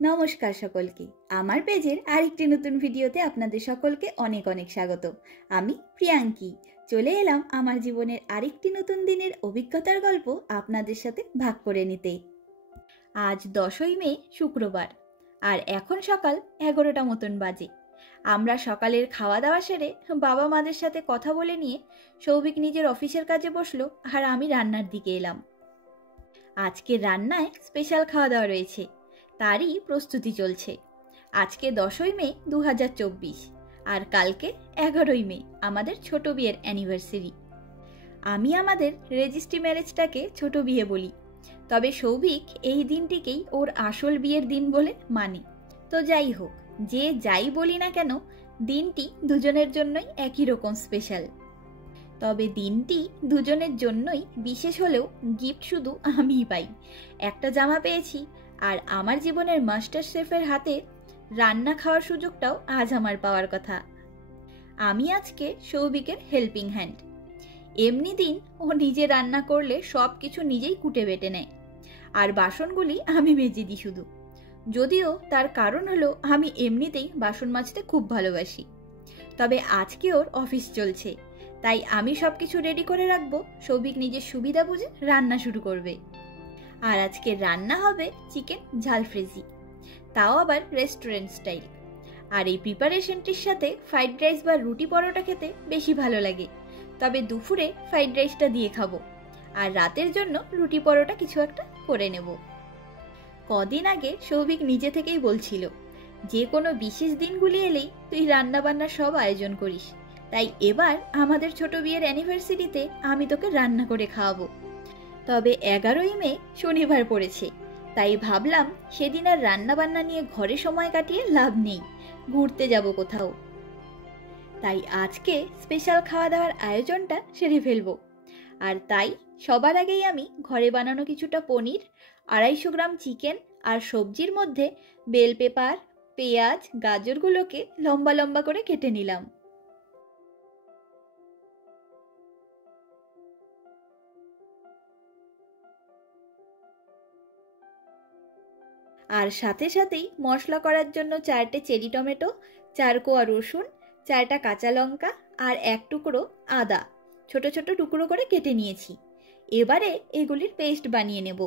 নমস্কার সকলকে। আমার পেজের আরেকটি নতুন ভিডিওতে আপনাদের সকলকে অনেক অনেক স্বাগত। আমি প্রিয়াঙ্কি চলে এলাম আমার জীবনের আরেকটি নতুন দিনের অভিজ্ঞতার গল্প আপনাদের সাথে ভাগ করে নিতে। আজ 10ই মে শুক্রবার, আর এখন সকাল 11টা মতন বাজে। আমরা সকালের খাওয়া দাওয়া সেরে বাবা মাদের সাথে কথা বলে নিয়ে সৌভিক নিজের অফিসের কাজে বসলো, আর আমি রান্নার দিকে এলাম। আজকে রান্নায় স্পেশাল খাওয়া দাওয়া রয়েছে, তারই প্রস্তুতি চলছে। আজকে 10ই মে 2024, আর কালকে 11ই মে আমাদের ছোট বিয়ের অ্যানিভার্সারি। আমি আমাদের রেজিস্ট্রি ম্যারেজটাকে ছোট বিয়ে বলি, তবে সৌভিক এই দিনটিকেই ওর আসল বিয়ের দিন বলে মানে। তো যাই হোক, যে যাই বলি না কেন, দিনটি দুজনের জন্যই একই রকম স্পেশাল। তবে দিনটি দুজনের জন্যই বিশেষ হলেও গিফট শুধু আমিই পাই। একটা জামা পেয়েছি, আর আমার জীবনের মাস্টার শেফের হাতে রান্না খাওয়ার সুযোগটাও আজ আমার পাওয়ার কথা। আমি আজকে সৌভিকের হেল্পিং হ্যান্ড। এমনি দিন ও নিজে রান্না করলে সব কিছু নিজেই কুটে বেটে নেয়, আর বাসনগুলি আমি মেজে দিই শুধু। যদিও তার কারণ হলো আমি এমনিতেই বাসন মাজতে খুব ভালোবাসি। তবে আজকে ওর অফিস চলছে, তাই আমি সব কিছু রেডি করে রাখবো, সৌভিক নিজের সুবিধা বুঝে রান্না শুরু করবে। আর আজকে রান্না হবে চিকেন ঝালফ্রেজি, তাও আবার রেস্টুরেন্ট স্টাইল। আর এই প্রিপারেশনটির সাথে ফ্রাইড রাইস বা রুটি পরোটা খেতে বেশি ভালো লাগে, তবে দুপুরে ফ্রাইড রাইসটা দিয়ে খাবো, আর রাতের জন্য রুটি পরোটা কিছু একটা করে নেব। কদিন আগে সৌভিক নিজে থেকেই বলছিল, যে কোনো বিশেষ দিনগুলি এলেই তুই রান্না বান্নার সব আয়োজন করিস, তাই এবার আমাদের ছোট বিয়ের অ্যানিভার্সারিতে আমি তোকে রান্না করে খাওয়াবো। তবে 11ই মে শনিবার পড়েছে, তাই ভাবলাম সেদিন আর রান্না বান্না নিয়ে ঘরে সময় কাটিয়ে লাভ নেই, ঘুরতে যাব কোথাও। তাই আজকে স্পেশাল খাওয়া দাওয়ার আয়োজনটা সেরে ফেলবো। আর তাই সবার আগেই আমি ঘরে বানানো কিছুটা পনির, 250 গ্রাম চিকেন আর সবজির মধ্যে বেল পেপার, পেঁয়াজ, গাজরগুলোকে লম্বা লম্বা করে কেটে নিলাম। আর সাথে সাথেই মশলা করার জন্য 4টে চেরি টমেটো, 4 কোয়া রসুন, 4টা কাঁচা লঙ্কা আর 1 টুকরো আদা ছোট ছোট টুকরো করে কেটে নিয়েছি। এবারে এগুলির পেস্ট বানিয়ে নেব।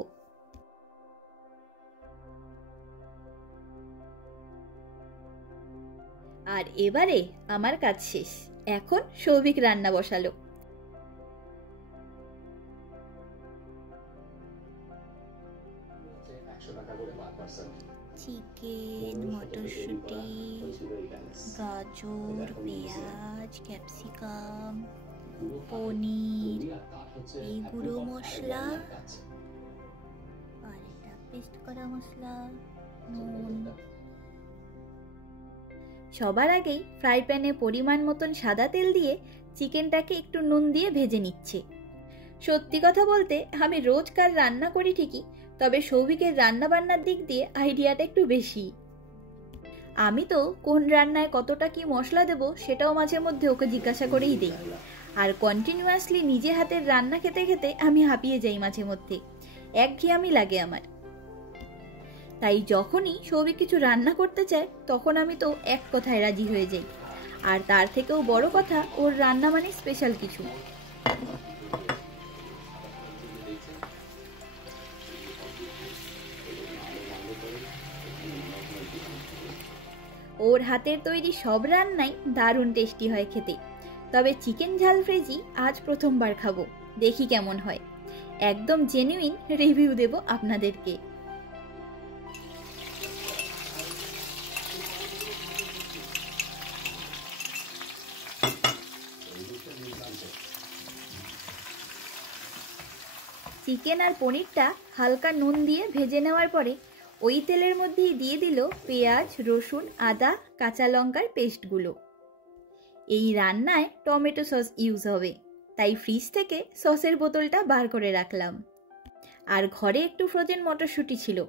আর এবারে আমার কাজ শেষ, এখন সৌভিক রান্না বসালো। চিকেন, মটরশুঁটি, গাজর, পেঁয়াজ, ক্যাপসিকাম, পনির, এই গুঁড়ো মশলা, আর এটা পেস্ট করা মশলা, নুন। সবার আগেই ফ্রাই প্যানে পরিমাণ মতন সাদা তেল দিয়ে চিকেনটাকে একটু নুন দিয়ে ভেজে নিচ্ছে। সত্যি কথা বলতে আমি রোজকার রান্না করি ঠিকই, তবে সৌভিকের রান্না বান্নার দিক দিয়ে আইডিয়াটা একটু বেশি। আমি তো কোন রান্নায় কতটা কি মশলা দেব সেটাও মাঝে মধ্যে ওকে জিজ্ঞাসা করেই দেই। আর কন্টিনিউয়াসলি নিজে হাতের রান্না খেতে খেতে আমি হাঁপিয়ে যাই মাঝে মধ্যে, একঘেয়েমি লাগে আমার। তাই যখনই সৌভিক কিছু রান্না করতে চায় তখন আমি তো এক কথায় রাজি হয়ে যাই। আর তার থেকেও বড় কথা, ওর রান্না মানে স্পেশাল কিছু। ওর হাতের তৈরি সব রান্নাই দারুণ টেস্টি হয় খেতে, তবে চিকেন ঝালফ্রেজি আজ প্রথমবার খাবো, দেখি কেমন হয়। একদম জেনুইন রিভিউ দেব আপনাদেরকে। চিকেন আর পনিরটা হালকা নুন দিয়ে ভেজে নেওয়ার পরে ওই তেলের মধ্যেই দিয়ে দিল পেঁয়াজ, রসুন, আদা, কাঁচা লঙ্কার পেস্টগুলো। এই রান্নায় টমেটো সস ইউজ হবে, তাই ফ্রিজ থেকে সসের বোতলটা বার করে রাখলাম। আর ঘরে একটু ফ্রোজেন মটরশুঁটি ছিল,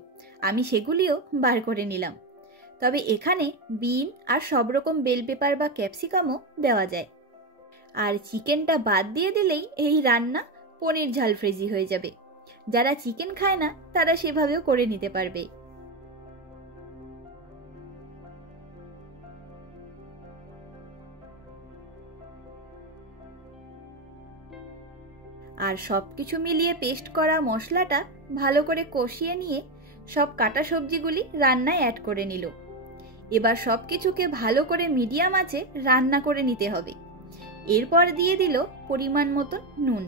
আমি সেগুলিও বার করে নিলাম। তবে এখানে বিন আর সব রকম বেল পেপার বা ক্যাপসিকামও দেওয়া যায়। আর চিকেনটা বাদ দিয়ে দিলেই এই রান্না পনির ঝালফ্রেজি হয়ে যাবে। যারা চিকেন খায় না তারা সেভাবেও করে নিতে পারবে। আর সব কিছু মিলিয়ে পেস্ট করা মশলাটা ভালো করে কষিয়ে নিয়ে সব কাটা সবজিগুলি রান্নায় অ্যাড করে নিল। এবার সব কিছুকে ভালো করে মিডিয়াম আঁচে রান্না করে নিতে হবে। এরপর দিয়ে দিল পরিমাণ মতো নুন।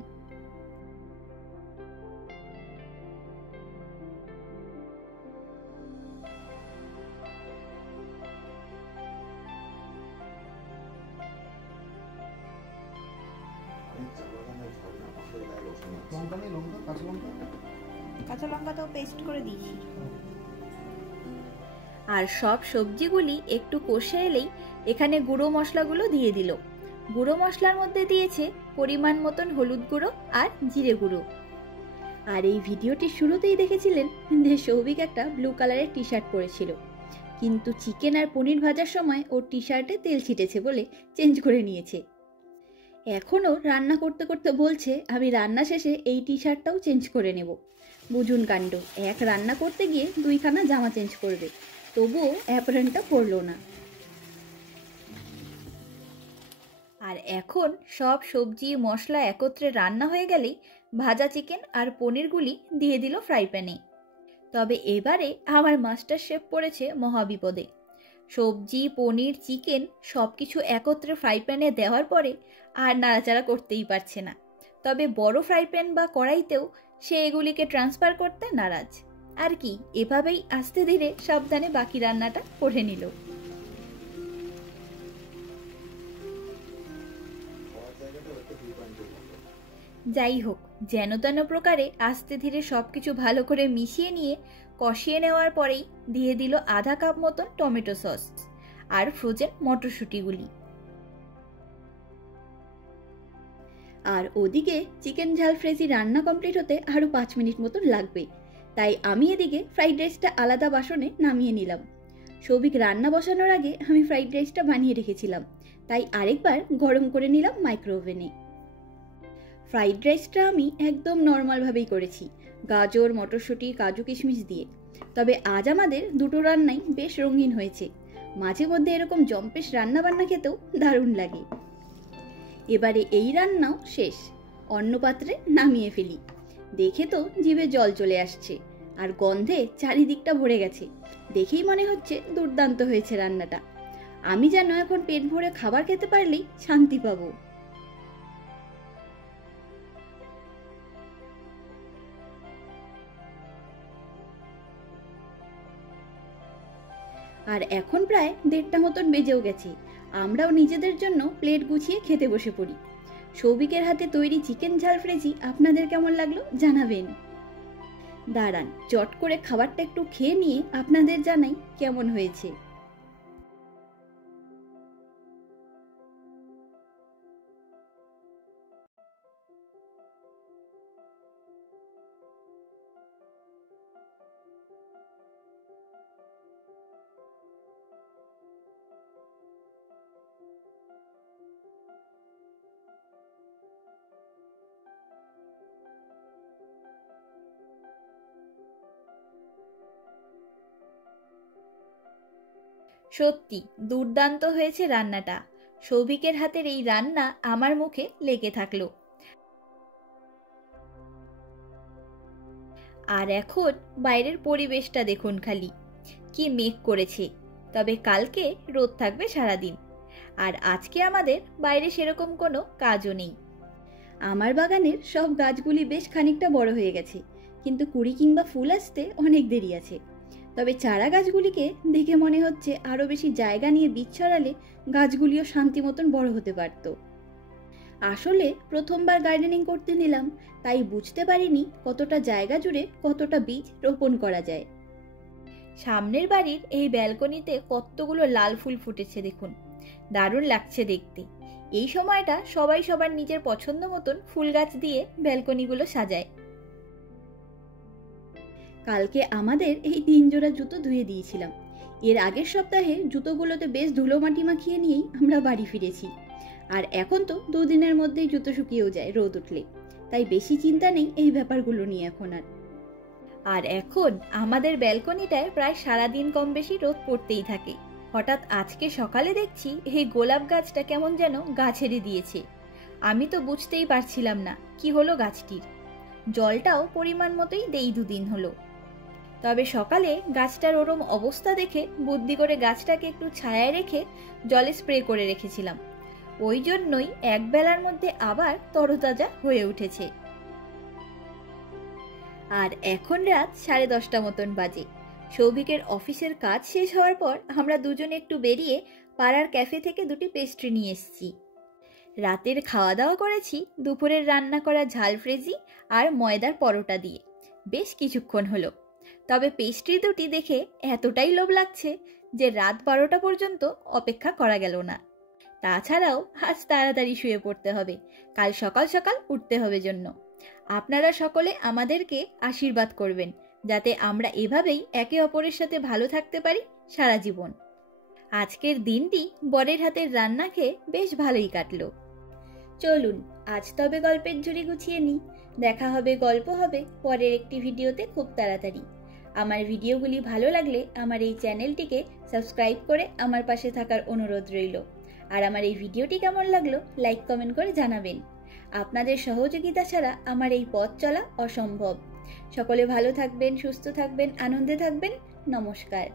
কাঁচা লঙ্কাটাও পেস্ট করে দিয়েছি। আর সব সবজিগুলি একটু কষে এলেই এখানে গুঁড়ো মশলাগুলো দিয়ে দিল। গুঁড়ো মশলার মধ্যে দিয়েছে পরিমাণ মতন হলুদ গুঁড়ো আর জিরে গুঁড়ো। আর এই ভিডিওটির শুরুতেই দেখেছিলেন যে সৌভিক একটা ব্লু কালারের টি শার্ট পরেছিল, কিন্তু চিকেন আর পনির ভাজার সময় ওর টি শার্টে তেল ছিটেছে বলে চেঞ্জ করে নিয়েছে। এখনও রান্না করতে করতে বলছে আমি রান্না শেষে এই টি শার্টটাও চেঞ্জ করে নেব। বুঝুন কাণ্ড, এক রান্না করতে গিয়ে দুইখানা জামা চেঞ্জ করবে, তবুও অ্যাপারেন্টটা পরলো না। আর এখন সব সবজি মশলা একত্রে রান্না হয়ে গেলেই ভাজা চিকেন আর পনিরগুলি দিয়ে দিল ফ্রাই প্যানে। তবে এবারে আমার মাস্টার শেফ পড়েছে মহাবিপদে। সবজি পনির চিকেন সব কিছু একত্রে ফ্রাই প্যানে দেওয়ার পরে আর নাড়াচাড়া করতেই পারছে না। তবে বড় ফ্রাই প্যান বা কড়াইতেও সে এগুলিকে ট্রান্সফার করতে নারাজ। আর কি, এভাবেই আস্তে ধীরে সাবধানে বাকি রান্নাটা করে নিল। যাই হোক, যেন তেন প্রকারে আস্তে ধীরে সবকিছু ভালো করে মিশিয়ে নিয়ে কষিয়ে নেওয়ার পরেই দিয়ে দিল আধা কাপ মতন টমেটো সস আর ফ্রোজেন মটরশুঁটিগুলি। আর ওদিকে চিকেন ঝাল ফ্রেজি রান্না কমপ্লিট হতে আরও 5 মিনিট মতন লাগবে, তাই আমি এদিকে ফ্রাইড রাইসটা আলাদা বাসনে নামিয়ে নিলাম। সৌভিক রান্না বসানোর আগে আমি ফ্রাইড রাইসটা বানিয়ে রেখেছিলাম, তাই আরেকবার গরম করে নিলাম মাইক্রোওভেনে। ফ্রাইড রাইসটা আমি একদম নর্মালভাবেই করেছি, গাজর মটরশুঁটি কাজু কিশমিশ দিয়ে। তবে আজ আমাদের দুটো রান্নাই বেশ রঙিন হয়েছে। মাঝে মধ্যে এরকম জম্পেশ রান্না বান্না খেতেও দারুণ লাগে। এবারে এই রান্নাও শেষ, অন্য পাত্রে নামিয়ে ফেলি। দেখে তো জিভে জল চলে আসছে, আর গন্ধে চারিদিকটা ভরে গেছে। দেখেই মনে হচ্ছে দুর্দান্ত হয়েছে রান্নাটা। আমি যেন এখন পেট ভরে খাবার খেতে পারলেই শান্তি পাবো। আর এখন প্রায় 1:30 মতন বেজেও গেছে। আমরাও নিজেদের জন্য প্লেট গুছিয়ে খেতে বসে পড়ি। সৌভিকের হাতে তৈরি চিকেন ঝাল ফ্রেজি আপনাদের কেমন লাগলো জানাবেন। দাঁড়ান, চট করে খাবারটা একটু খেয়ে নিয়ে আপনাদের জানাই কেমন হয়েছে। সত্যি দুর্দান্ত হয়েছে রান্নাটা। সৌভিকের হাতের এই রান্না আমার মুখে লেগে থাকলো। আর এখন বাইরের পরিবেশটা দেখুন খালি, কি মেঘ করেছে। তবে কালকে রোদ থাকবে সারাদিন। আর আজকে আমাদের বাইরে সেরকম কোনো কাজও নেই। আমার বাগানের সব গাছগুলি বেশ খানিকটা বড় হয়ে গেছে, কিন্তু কুড়ি কিংবা ফুল আসতে অনেক দেরি আছে। তবে চারা গাছগুলিকে দেখে মনে হচ্ছে আরও বেশি জায়গা নিয়ে বীজ ছড়ালে গাছগুলিও শান্তি মতন বড় হতে পারত। আসলে প্রথমবার গার্ডেনিং করতে নিলাম, তাই বুঝতে পারিনি কতটা জায়গা জুড়ে কতটা বীজ রোপণ করা যায়। সামনের বাড়ির এই ব্যালকনিতে কতগুলো লাল ফুল ফুটেছে দেখুন, দারুণ লাগছে দেখতে। এই সময়টা সবাই সবার নিজের পছন্দ মতন ফুল গাছ দিয়ে ব্যালকনিগুলো সাজায়। কালকে আমাদের এই 3 জোড়া জুতো ধুয়ে দিয়েছিলাম। এর আগের সপ্তাহে জুতোগুলোতে বেশ ধুলো মাটি মাখিয়ে নিয়েই আমরা বাড়ি ফিরেছি। আর এখন তো 2 দিনের মধ্যেই জুতো শুকিয়েও যায় রোদ উঠলে, তাই বেশি চিন্তা নেই এই ব্যাপারগুলো নিয়ে এখন আর। আর এখন আমাদের ব্যালকনিটায় প্রায় সারাদিন কম বেশি রোদ পড়তেই থাকে। হঠাৎ আজকে সকালে দেখছি এই গোলাপ গাছটা কেমন যেন গা ছেড়ে দিয়েছে। আমি তো বুঝতেই পারছিলাম না কি হলো গাছটির। জলটাও পরিমাণ মতোই দেই, দুদিন হলো। তবে সকালে গাছটার ওরম অবস্থা দেখে বুদ্ধি করে গাছটাকে একটু ছায়ায় রেখে জলে স্প্রে করে রেখেছিলাম। ওই জন্যই এক বেলার মধ্যে আবার তরতাজা হয়ে উঠেছে। আর এখন রাত 10:30 মতন বাজে। সৌভিকের অফিসের কাজ শেষ হওয়ার পর আমরা দুজনে একটু বেরিয়ে পাড়ার ক্যাফে থেকে দুটি পেস্ট্রি নিয়ে এসেছি। রাতের খাওয়া দাওয়া করেছি দুপুরের রান্না করা ঝাল ফ্রেজি আর ময়দার পরোটা দিয়ে। বেশ কিছুক্ষণ হলো। তবে পেস্ট্রি দুটি দেখে এতটাই লোভ লাগছে যে রাত 12টা পর্যন্ত অপেক্ষা করা গেল না। তাছাড়াও আজ তাড়াতাড়ি শুয়ে পড়তে হবে, কাল সকাল সকাল উঠতে হবে জন্য। আপনারা সকলে আমাদেরকে আশীর্বাদ করবেন যাতে আমরা এভাবেই একে অপরের সাথে ভালো থাকতে পারি সারা জীবন। আজকের দিনটি বরের হাতের রান্না খেয়ে বেশ ভালোই কাটলো। চলুন আজ তবে গল্পের ঝুড়ি গুছিয়ে নিই। দেখা হবে, গল্প হবে পরের একটি ভিডিওতে খুব তাড়াতাড়ি। আমার ভিডিওগুলি ভালো লাগলে আমার এই চ্যানেলটিকে সাবস্ক্রাইব করে আমার পাশে থাকার অনুরোধ রইল। আর আমার এই ভিডিওটি কেমন লাগলো লাইক কমেন্ট করে জানাবেন। আপনাদের সহযোগিতা ছাড়া আমার এই পথ চলা অসম্ভব। সকলে ভালো থাকবেন, সুস্থ থাকবেন, আনন্দে থাকবেন। নমস্কার।